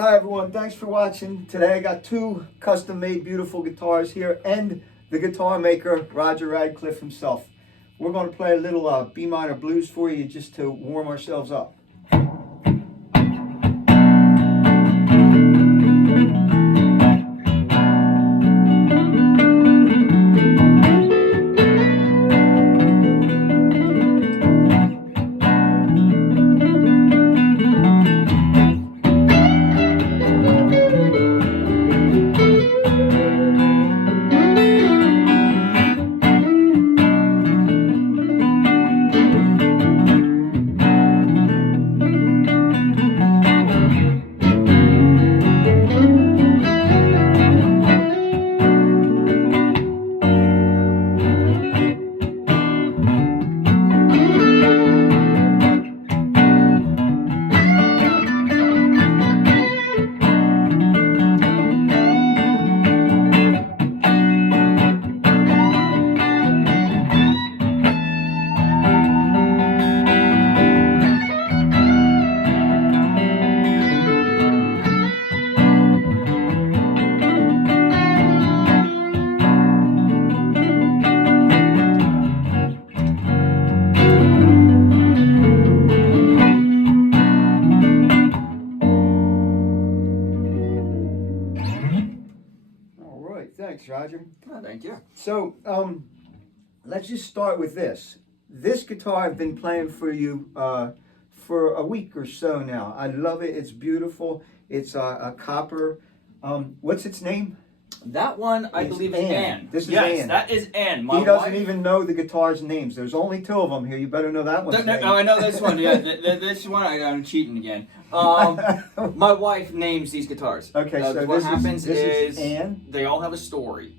Hi everyone, thanks for watching. Today I got two custom-made beautiful guitars here and the guitar maker, Roger Radcliff himself. We're going to play a little B minor blues for you just to warm ourselves up. Thanks, Roger. Oh, thank you. So, let's just start with this. This guitar I've been playing for you for a week or so now. I love it. It's beautiful. It's a copper. What's its name? That one, I believe, is Ann. This is yes, Ann. That is Ann. He doesn't even know the guitar's names. There's only two of them here. You better know that one's name. Oh, I know this one. Yeah, this one, I'm cheating again. My wife names these guitars. Okay, so what happens is Ann. They all have a story.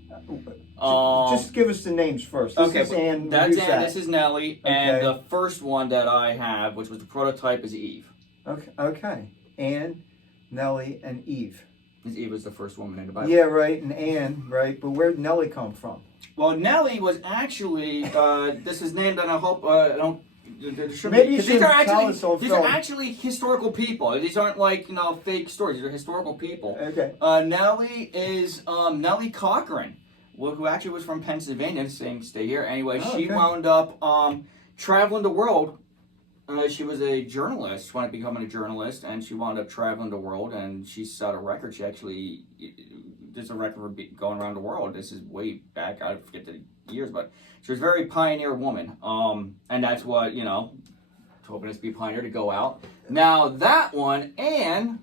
Just give us the names first. This is Ann. That's Ann. This is Nellie. Okay. And the first one that I have, which was the prototype, is Eve. Okay. Ann, Nellie, and Eve. Eve was the first woman in the Bible. Yeah, right, and Ann, right, but where did Nellie come from? Well, Nellie was actually, this is named, and I hope, I don't, maybe you should tell us on These film. are actually historical people. These aren't like, fake stories. These are historical people. Okay. Nellie is, Nellie Cochran, who actually was from Pennsylvania, same state here. Anyway, she wound up, traveling the world. She was a journalist. She wanted to become a journalist, and she wound up traveling the world, and she set a record. She actually, there's a record for going around the world. This is way back. I forget the years, but she was a very pioneer woman. And that's what, hoping us to be a pioneer to go out. Now, that one, Ann,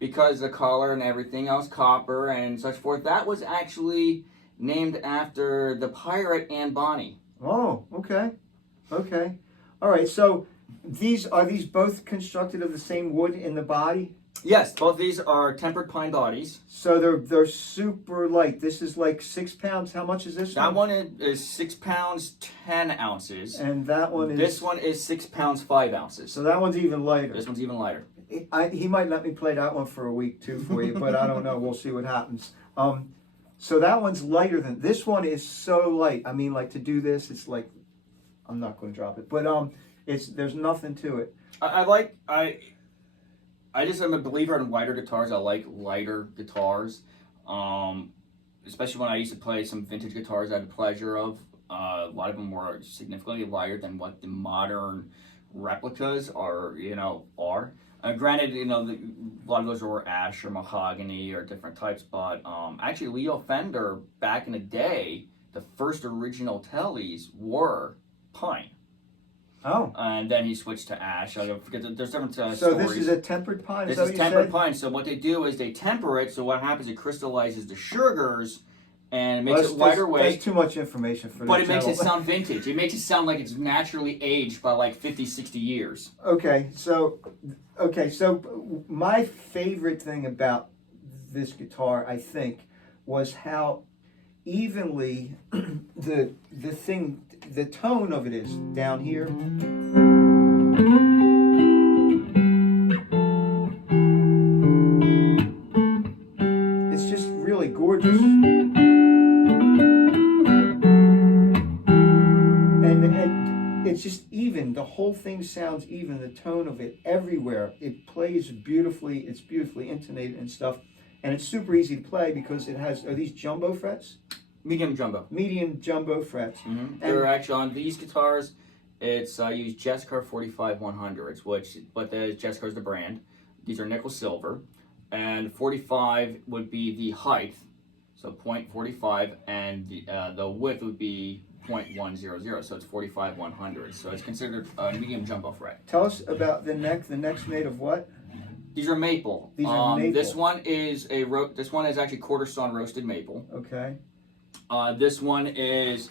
because the color and everything else, copper and such forth, that was actually named after the pirate Anne Bonny. Oh, okay. Okay. All right, so are these both constructed of the same wood in the body? Yes, both these are tempered pine bodies. So they're super light. This is like 6 pounds. How much is this one? That one is 6 pounds 10 ounces. And that one is... This one is 6 pounds 5 ounces. So that one's even lighter. This one's even lighter. He might let me play that one for a week too for you, but I don't know. We'll see what happens. So that one's lighter than... This one is so light. I mean, like to do this, it's like... I'm not going to drop it, but there's nothing to it. I just am a believer in lighter guitars. I like lighter guitars, especially when I used to play some vintage guitars I had the pleasure of. A lot of them were significantly lighter than what the modern replicas are. Granted, a lot of those were ash or mahogany or different types, but actually Leo Fender back in the day, the first original Tellys were pine. Oh. And then he switched to ash. I don't forget. There's different stories. So this is a tempered pine? This is tempered pine. So what they do is they temper it. So what happens, it crystallizes the sugars and it makes it lighter weight. That's too much information for But it makes it sound vintage. It makes it sound like it's naturally aged by like 50, 60 years. Okay, so my favorite thing about this guitar, I think, was how evenly the tone of it is down here. It's just really gorgeous. And it's just even. The whole thing sounds even. The tone of it everywhere. It plays beautifully. It's beautifully intonated and stuff. And it's super easy to play because it has, are these jumbo frets? Medium jumbo. Medium jumbo frets. Mm-hmm. They're actually on these guitars. It's I use Jessica 45 100s, but the Jessica is the brand. These are nickel silver, and 45 would be the height, so 0.45, and the width would be 0.100, so it's 45 100. So it's considered a medium jumbo fret. Tell us about the neck. The neck's made of what? These are maple. These are maple. This one is this one is actually quarter sawn roasted maple. Okay. This one is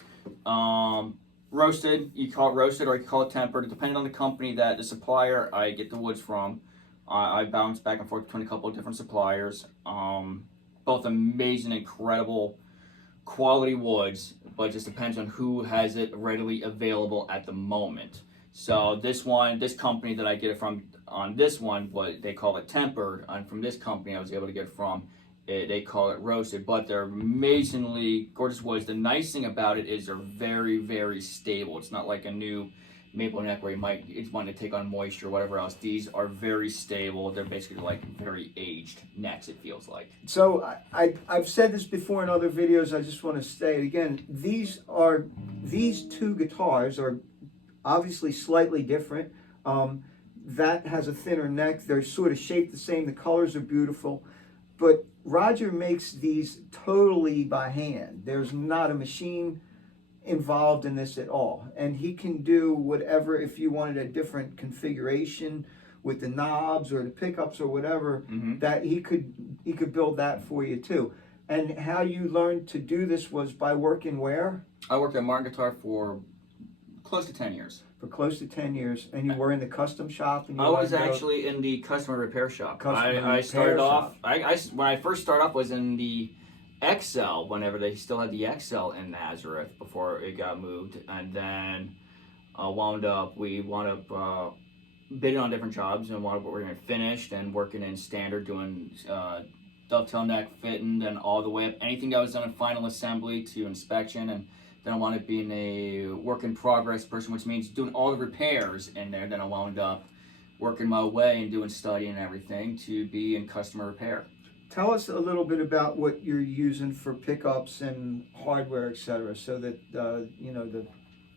roasted. You call it roasted or you call it tempered, depending on the company that the supplier I get the woods from. I bounce back and forth between a couple of different suppliers. Both amazing, incredible quality woods, but it just depends on who has it readily available at the moment. So this company that I get it from on this one, but they call it tempered, and from this company I was able to get it from, they call it roasted, but they're amazingly gorgeous woods. The nice thing about it is they're very, very stable. It's not like a new maple neck where it's wanting to take on moisture or whatever else. These are very stable. They're basically like very aged necks, it feels like. So I've said this before in other videos. I just want to say it again. These two guitars are obviously slightly different. That has a thinner neck. They're sort of shaped the same. The colors are beautiful. But Roger makes these totally by hand. There's not a machine involved in this at all. And he can do whatever, if you wanted a different configuration with the knobs or the pickups or whatever, that he could build that for you too. And how you learned to do this was by working where? I worked at Martin Guitar for close to 10 years. For close to 10 years. And you were in the custom shop? And I was actually in the customer repair shop. I started off, when I first started off was in the XL, whenever they still had the XL in Nazareth before it got moved. And then we wound up bidding on different jobs and wound up working finished and working in standard, doing dovetail neck fitting, then all the way up anything that was done in final assembly to inspection. And then I wound up being a work in progress person, which means doing all the repairs in there. Then I wound up working my way and doing study and everything to be in customer repair. Tell us a little bit about what you're using for pickups and hardware, etc., so that you know the.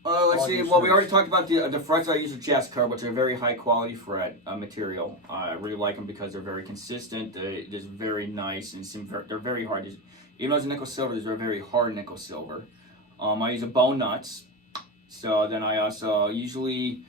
Let's see. Well, we already talked about the frets I use with Jessica, which are very high quality fret material. I really like them because they're very consistent. They're just very nice and they're very hard. Even though it's nickel silver, they're very hard nickel silver. I use a bone nuts. So then I also usually,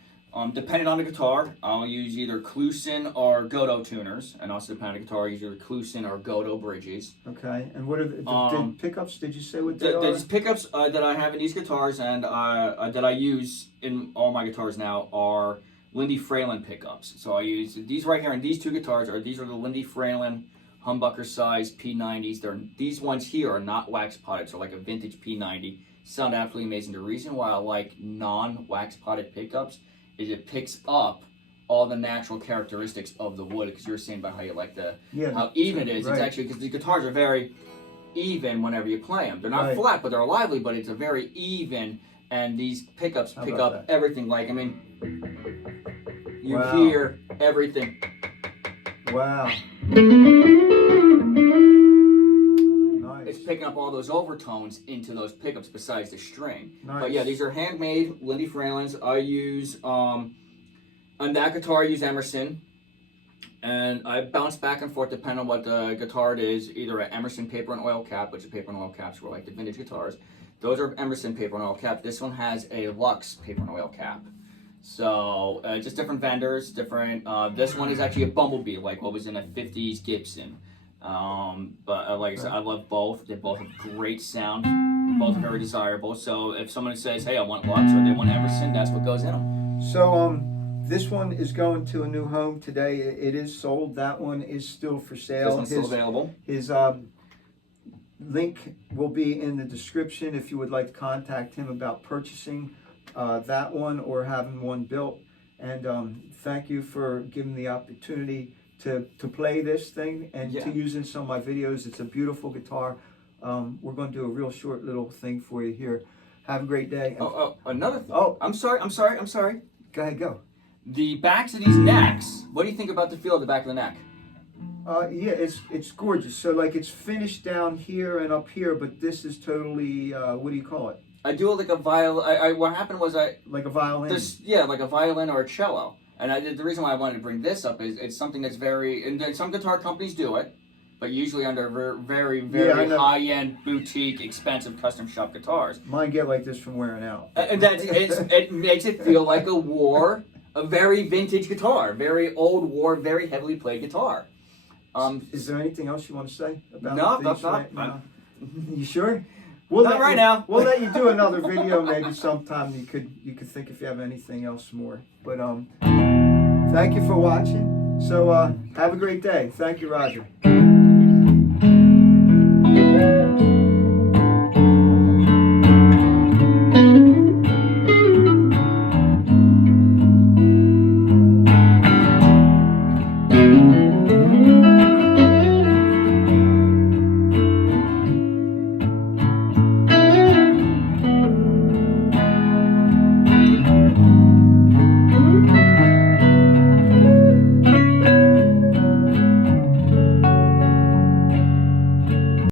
depending on the guitar, I'll use either Kluson or Godot tuners, and also depending on the guitar, I use either Kluson or Godot bridges. Okay, and what are the pickups? Did you say what they are? The pickups that I have in these guitars and that I use in all my guitars now are Lindy Fralin pickups. So I use these right here, and these two guitars these are the Lindy Fralin humbucker size P90s. These ones here are not wax potted, so like a vintage P90. Sound absolutely amazing. The reason why I like non-wax potted pickups is it picks up all the natural characteristics of the wood, because you're saying about how you like how even it is. Right. It's actually because the guitars are very even whenever you play them. They're not flat, but they're lively, but it's a very even, and these pickups pick up everything. Like, I mean, you hear everything. Wow. It's picking up all those overtones into those pickups besides the string. Nice. But yeah, these are handmade Lindy Fralins. I use, on that guitar I use Emerson. And I bounce back and forth depending on what the guitar it is. Either an Emerson paper and oil cap, which is paper and oil caps were like the vintage guitars. Those are Emerson paper and oil cap. This one has a Lux paper and oil cap. So just different vendors, different. This one is actually a Bumblebee, like what was in a 50s Gibson. But like I said, I love both. They both have great sound. Both are very desirable. So if someone says, hey, I want Lux or they want Emerson, that's what goes in them. So this one is going to a new home today. It is sold. That one is still for sale. This one's still available. His link will be in the description if you would like to contact him about purchasing that one or having one built. And thank you for giving the opportunity to play this thing and to use in some of my videos. It's a beautiful guitar. We're going to do a real short little thing for you here. Have a great day. Another thing. Oh, I'm sorry. Go ahead, go. The backs of these necks. What do you think about the feel of the back of the neck? Yeah, it's gorgeous. So like it's finished down here and up here, but this is totally what do you call it? I do it like a violin. What happened was Like a violin. like a violin or a cello. And the reason why I wanted to bring this up is it's something that's very, and some guitar companies do it, but usually under very high-end, boutique, expensive custom shop guitars. Mine get like this from wearing out. And it makes it feel like a very vintage guitar, very old war, very heavily played guitar. Is there anything else you want to say about No, these? no. You sure? Not right now. We'll let you do another video maybe sometime. You could think if you have anything else more. But thank you for watching. So have a great day. Thank you, Roger.